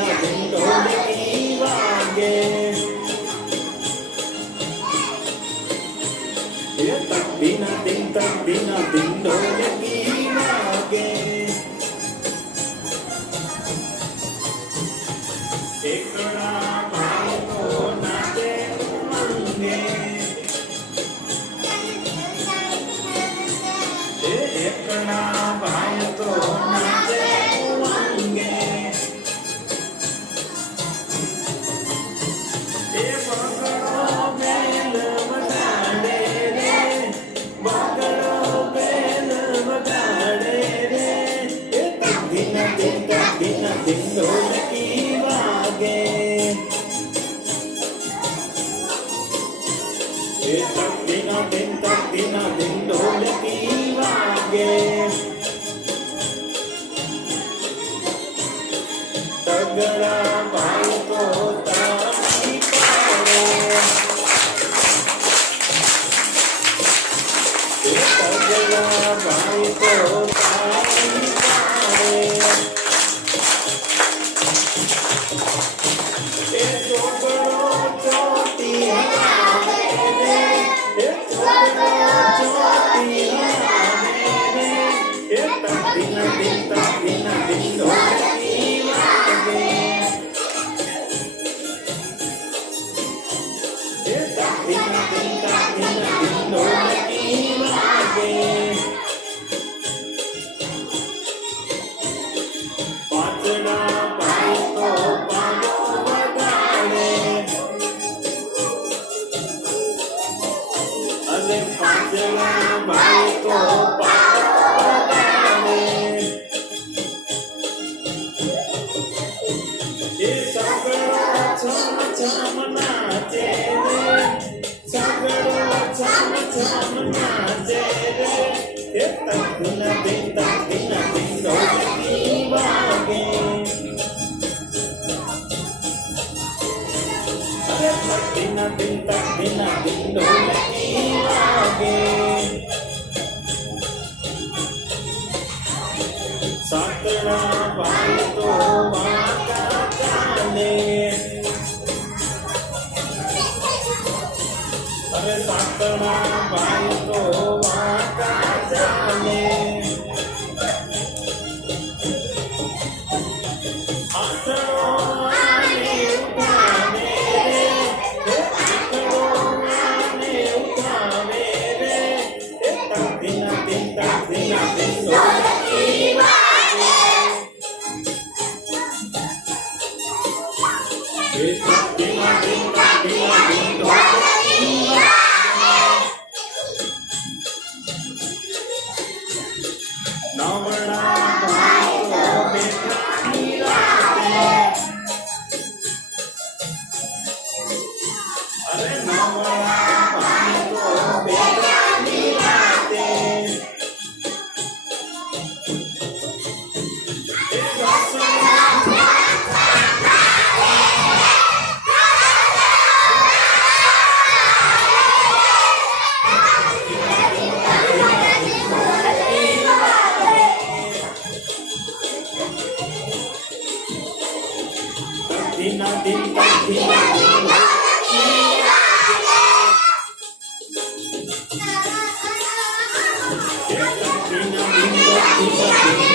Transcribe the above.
ધીના ધીન ઢોલકી વાગે ધીના ધીન ઢોલકી વાગે એકડા ભાઈ તો નાચે ઉમંગે એકડા ભાઈ તો નાચે ઉમંગે એ બગડો બેલ વગાડે રે બગડો બેલ વગાડે રે ધીના ધીન ઢોલકી વાગે ધીના ધીન ઢોલકી વાગે તગડા ભાઈ તો તાળી પાડે તગડા ભાઈ તો તાળી પાડે એ છોકરો ચોટી હલાવે રે એ છોકરો ચોટી હલાવે રે એ ધીના ધીન ઢોલકી વાગે એ ધીના ધીન ઢોલકી વાગે પાંચડા ભાઈ તો પાડો વગાડે અને પાંચડા ભાઈ તો પાડો વગાડે એ સગડો છમ છમ નાચે રે સગડો છમ છમ નાચે રે એ ધીના ધીન ઢોલકી વાગે ધીના ધીન ઢોલકી વાગે સાતડા ભાઈ તો વાંકા ચાલે અરે સાતડા ભાઈ તો વાંકા ચાલે આઠડો આને ઉઠાવે રે આઠડો આને ઉઠાવે રે ધીના ધીન ઢોલકી વાગે ધીના ધીન ઢોલકી વાગે નવડા ભાઈ તો બેઠા નિરાંતે અરે નવડા ભાઈ તો બેઠા નિરાંતે એ ધીના ધીન ઢોલકી વાગે